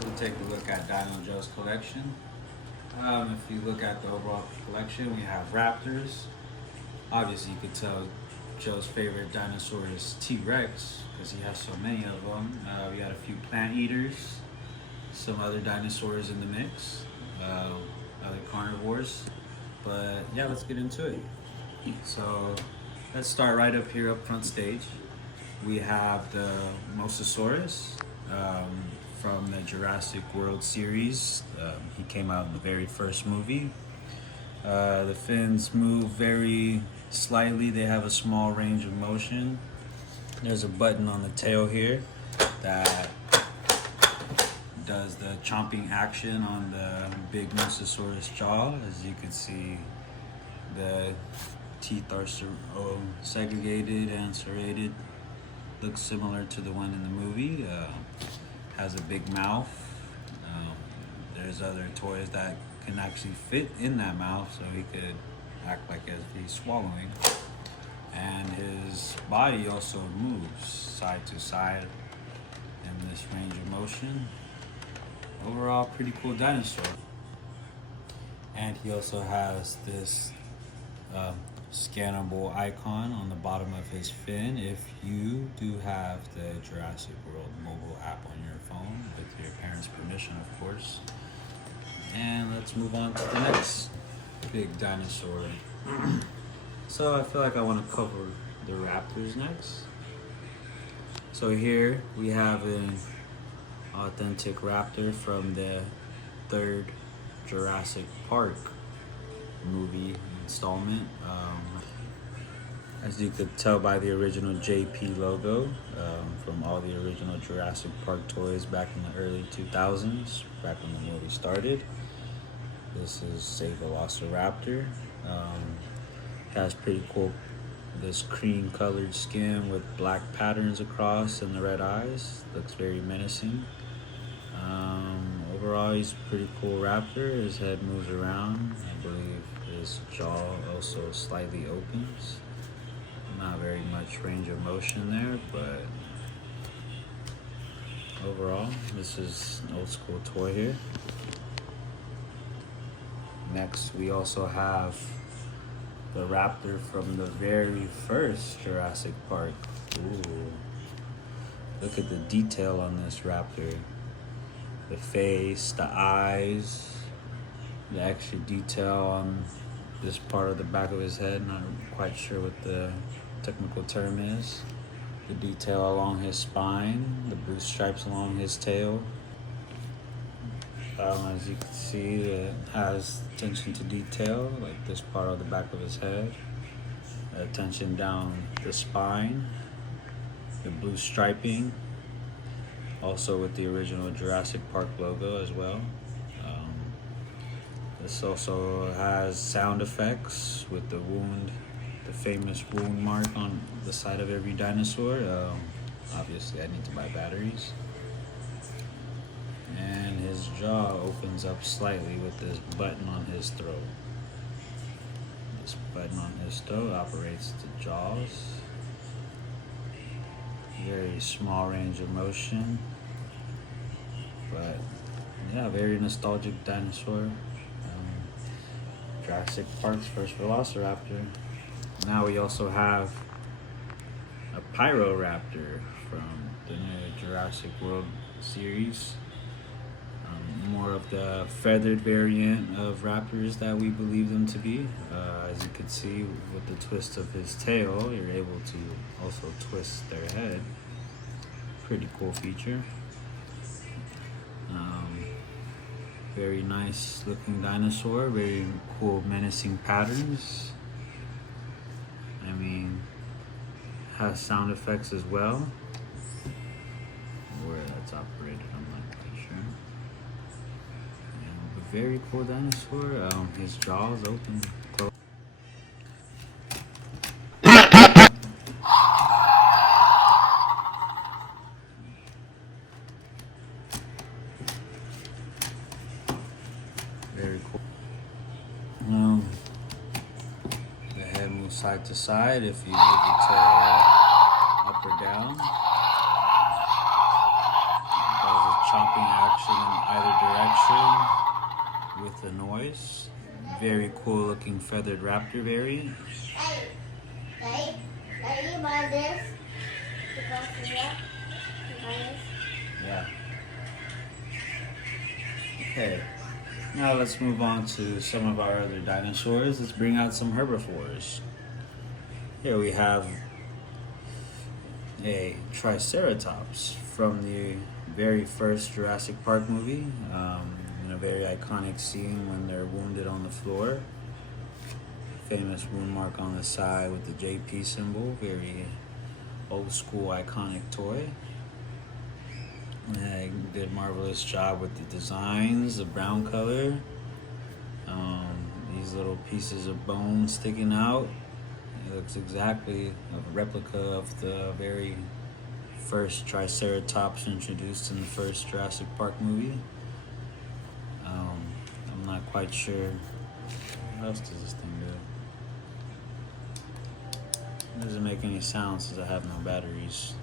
to take a look at DiNOJO's collection. If you look at the overall collection, we have raptors. Obviously, you could tell Joe's favorite dinosaur is T-Rex because he has so many of them. We got a few plant eaters, some other dinosaurs in the mix, other carnivores. But yeah, let's get into it. So let's start right up here, up front stage. We have the Mosasaurus from the Jurassic World series. He came out in the very first movie. The fins move very slightly. They have a small range of motion. There's a button on the tail here that does the chomping action on the big Mosasaurus jaw. As you can see, the teeth are segregated and serrated. Looks similar to the one in the movie. Has a big mouth. There's other toys that can actually fit in that mouth, so he could act like as he's swallowing. And his body also moves side to side in this range of motion. Overall, pretty cool dinosaur. And he also has this scannable icon on the bottom of his fin if you do have the Jurassic World mobile app on your phone, with your parents' permission, of course. And let's move on to the next big dinosaur. So I feel like I want to cover the raptors next. So here we have an authentic raptor from the third Jurassic Park movie installment. As you could tell by the original JP logo from all the original Jurassic Park toys back in the early 2000s, back when the movie started. This is a Velociraptor. It has pretty cool, this cream colored skin with black patterns across and the red eyes. Looks very menacing. Overall, he's a pretty cool raptor. His head moves around. I believe his jaw also slightly opens. Not very much range of motion there, but overall, this is an old school toy here. Next, we also have the raptor from the very first Jurassic Park. Ooh. Look at the detail on this raptor. The face, the eyes, the extra detail on this part of the back of his head. Not quite sure what the technical term is. The detail along his spine, the blue stripes along his tail. As you can see, it has attention to detail, like this part of the back of his head. Attention down the spine, the blue striping, also with the original Jurassic Park logo as well. This also has sound effects with the wound, the famous wound mark on the side of every dinosaur. Obviously, I need to buy batteries. And his jaw opens up slightly with this button on his throat. This button on his throat operates the jaws. Very small range of motion. But yeah, very nostalgic dinosaur. Jurassic Park's first Velociraptor. Now we also have a Pyroraptor from the new Jurassic World series. More of the feathered variant of raptors that we believe them to be. As you can see with the twist of his tail, you're able to also twist their head. Pretty cool feature. Very nice looking dinosaur, very cool menacing patterns. I mean, has sound effects as well. Where that's operated, I'm not quite sure. And a very cool dinosaur. His jaw is open. Very cool. The head moves side to side if you move the tail up or down. It does a chopping action in either direction with the noise. Very cool looking feathered raptor variant. You buy this? Because you buy this? Yeah. Okay. Now let's move on to some of our other dinosaurs. Let's bring out some herbivores. Here we have a Triceratops from the very first Jurassic Park movie, in a very iconic scene when they're wounded on the floor. Famous wound mark on the side with the JP symbol, very old school iconic toy. They did a marvelous job with the designs, the brown color, these little pieces of bone sticking out. It looks exactly a replica of the very first Triceratops introduced in the first Jurassic Park movie. I'm not quite sure. What else does this thing do? It doesn't make any sound since I have no batteries.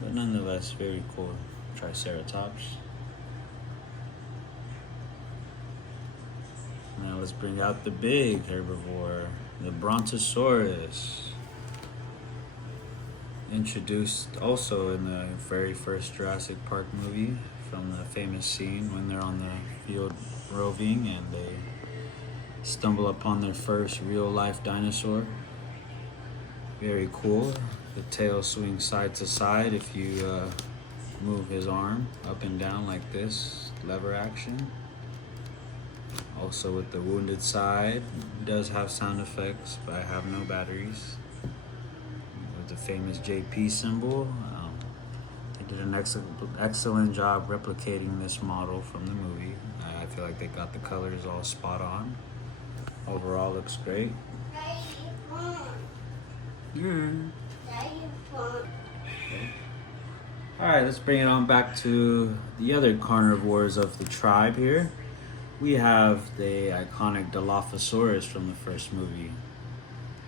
But nonetheless, very cool Triceratops. Now let's bring out the big herbivore, the Brontosaurus. Introduced also in the very first Jurassic Park movie, from the famous scene when they're on the field roving and they stumble upon their first real life dinosaur. Very cool. The tail swings side to side if you move his arm up and down like this, lever action. Also with the wounded side, it does have sound effects, but I have no batteries. With the famous JP symbol, they did an excellent job replicating this model from the movie. I feel like they got the colors all spot on. Overall looks great. Okay. Alright, let's bring it on back to the other carnivores of the tribe here. We have the iconic Dilophosaurus from the first movie.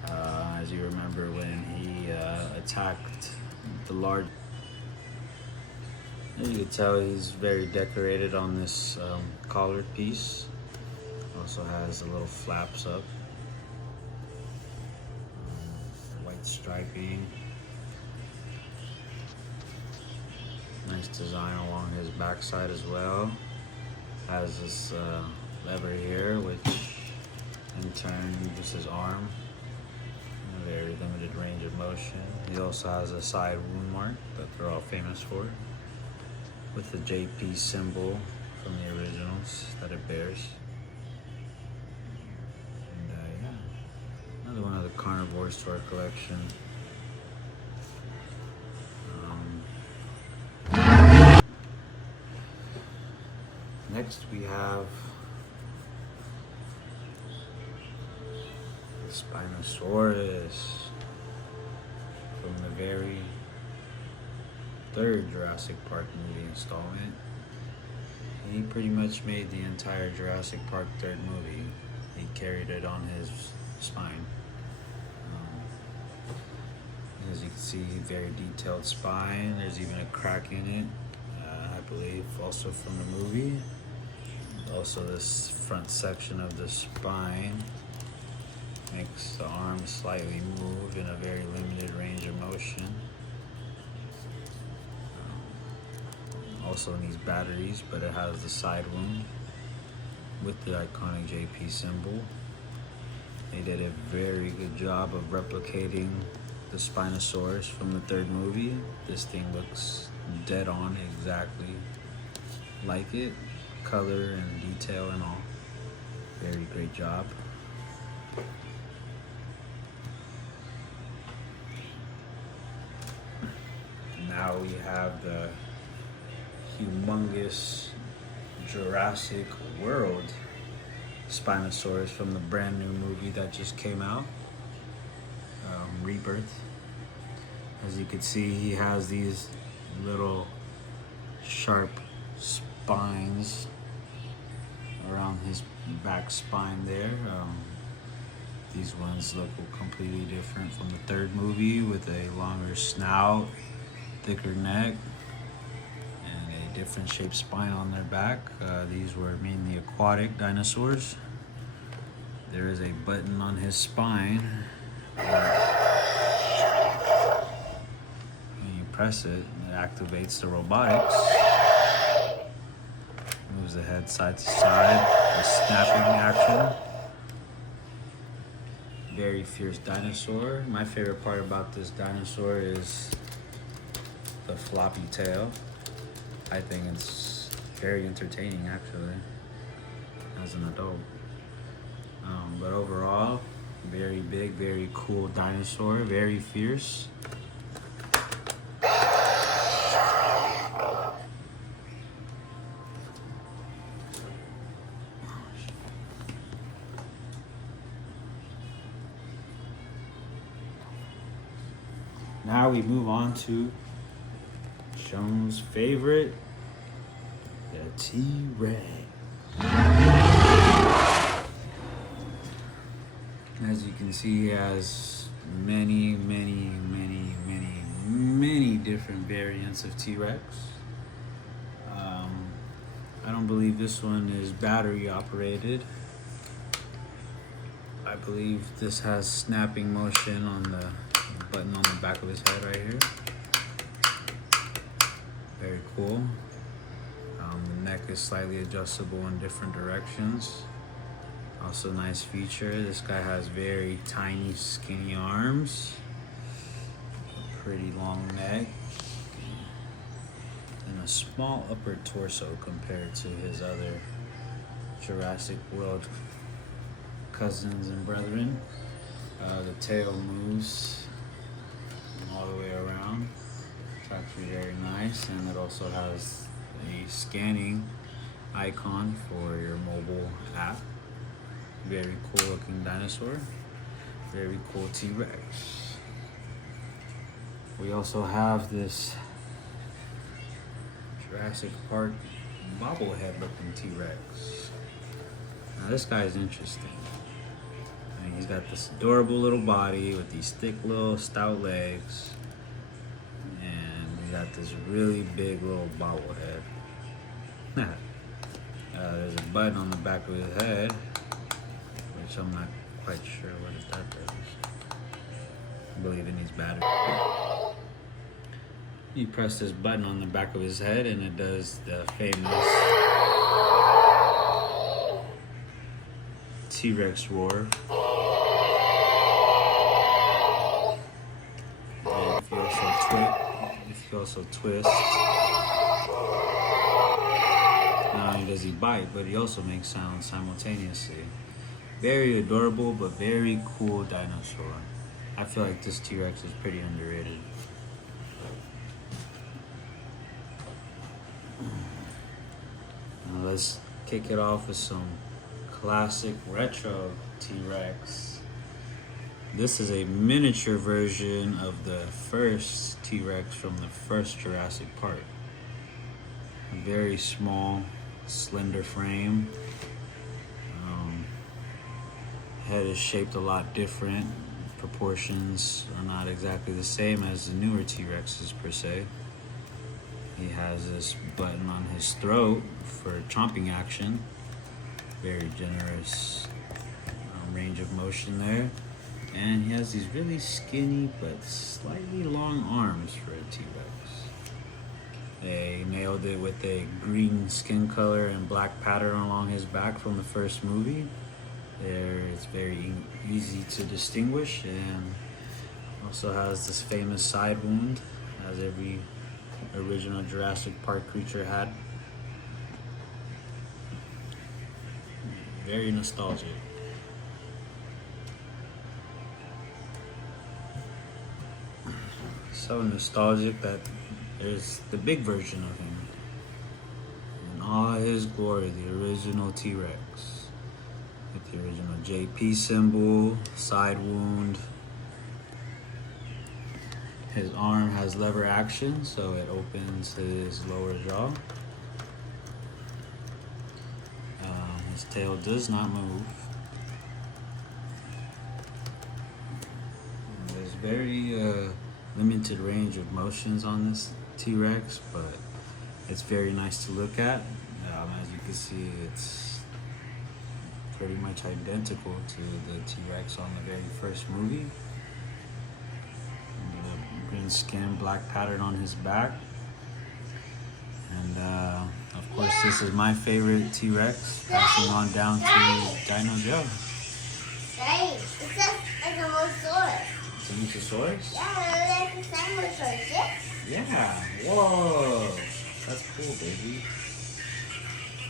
As you remember when he attacked the large... As you can tell, he's very decorated on this collar piece. Also has the little flaps up. White striping. Nice design along his backside as well. Has this lever here, which in turn moves his arm. A very limited range of motion. He also has a side wound mark that they're all famous for, with the JP symbol from the originals that it bears. And yeah, another one of the carnivores to our collection. Next we have the Spinosaurus from the very third Jurassic Park movie installment. He pretty much made the entire Jurassic Park third movie. He carried it on his spine. As you can see, very detailed spine. There's even a crack in it, I believe, also from the movie. Also, this front section of the spine makes the arm slightly move in a very limited range of motion. Also needs batteries, but it has the side wound with the iconic JP symbol. They did a very good job of replicating the Spinosaurus from the third movie. This thing looks dead on exactly like it. Color and detail and all. Very great job. Now we have the humongous Jurassic World Spinosaurus from the brand new movie that just came out, Rebirth. As you can see, he has these little sharp spines around his back spine there. These ones look completely different from the third movie, with a longer snout, thicker neck, and a different shaped spine on their back. These were mainly aquatic dinosaurs. There is a button on his spine. When you press it, it activates the robotics. Moves the head side to side, the snapping action. Very fierce dinosaur. My favorite part about this dinosaur is the floppy tail. I think it's very entertaining actually, as an adult. But overall, very big, very cool dinosaur, very fierce. Now we move on to Sean's favorite, the T-Rex. As you can see, he has many different variants of T-Rex. I don't believe this one is battery operated. I believe this has snapping motion on the button on the back of his head right here. Very cool. The neck is slightly adjustable in different directions. Also nice feature, this guy has very tiny skinny arms, a pretty long neck, and a small upper torso compared to his other Jurassic World cousins and brethren. The tail moves all the way around. It's actually very nice, and it also has a scanning icon for your mobile app. Very cool looking dinosaur. Very cool T-Rex. We also have this Jurassic Park bobblehead looking T-Rex. Now this guy is interesting. I mean, he's got this adorable little body with these thick little stout legs. And he got this really big little bobblehead. There's a button on the back of his head, which I'm not quite sure what that does. I believe it needs battery. You press this button on the back of his head and it does the famous T-Rex roar. And if you also twist, not only does he bite, but he also makes sounds simultaneously. Very adorable, but very cool dinosaur. I feel like this T-Rex is pretty underrated. Now let's kick it off with some classic retro T-Rex. This is a miniature version of the first T-Rex from the first Jurassic Park. A very small, slender frame. Head is shaped a lot different. Proportions are not exactly the same as the newer T-Rexes per se. He has this button on his throat for chomping action. Very generous range of motion there. And he has these really skinny but slightly long arms for a T-Rex. They nailed it with a green skin color and black pattern along his back from the first movie. There, it's very easy to distinguish, and also has this famous side wound, as every original Jurassic Park creature had. Very nostalgic. So nostalgic that there's the big version of him in all his glory, the original T-Rex. With the original JP symbol, side wound. His arm has lever action, so it opens his lower jaw. His tail does not move. There's very limited range of motions on this T-Rex, but It's very nice to look at. As you can see, it's pretty much identical to the T-Rex on the very first movie. The green skin, black pattern on his back. And of course, this is my favorite T-Rex, passing on down to DiNOJO. Hey, it's just like a Mosasaurus. It's a Mosasaurus? Yeah, like a Mosasaurus, yeah? Yeah. Whoa. That's cool, baby.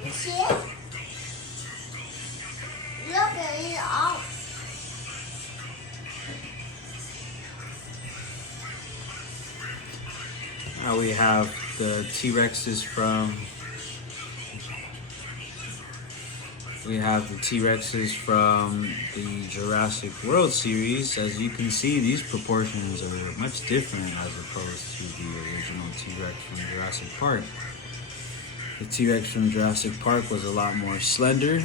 You see it? Look at it all. Now we have the T-Rexes from the Jurassic World series. As you can see, these proportions are much different as opposed to the original T-Rex from Jurassic Park. The T-Rex from Jurassic Park was a lot more slender.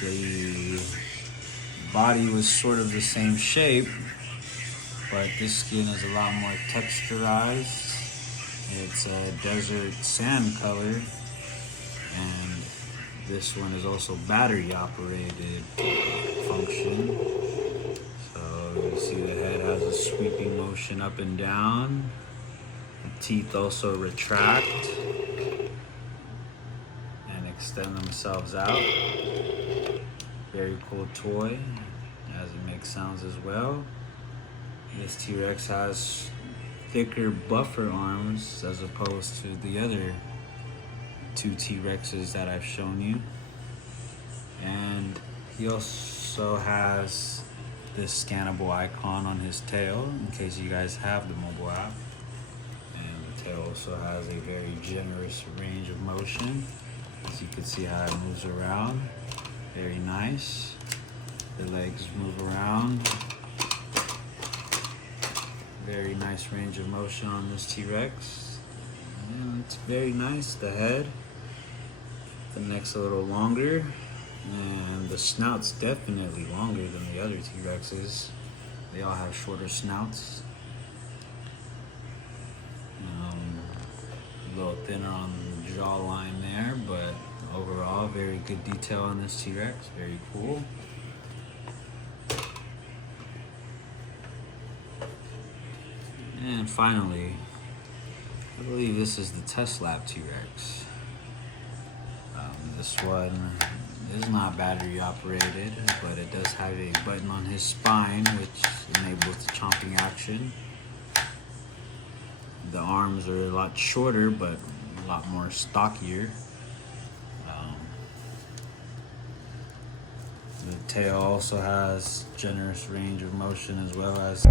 The body was sort of the same shape, but this skin is a lot more texturized. It's a desert sand color, and this one is also battery operated function. So you see the head has a sweeping motion up and down. The teeth also retract and extend themselves out. Very cool toy, as it makes sounds as well. This T-Rex has thicker buffer arms as opposed to the other two T-Rexes that I've shown you. And he also has this scannable icon on his tail in case you guys have the mobile app. And the tail also has a very generous range of motion. As you can see how it moves around. Very nice. The legs move around. Very nice range of motion on this T-Rex. And it's very nice. The head, the neck's a little longer, and the snout's definitely longer than the other T-Rexes. They all have shorter snouts. A little thinner on the jawline there, but overall, very good detail on this T-Rex. Very cool. And finally, I believe this is the test lab T-Rex. This one is not battery operated, but it does have a button on his spine which enables the chomping action. The arms are a lot shorter, but a lot more stockier. The tail also has generous range of motion as well as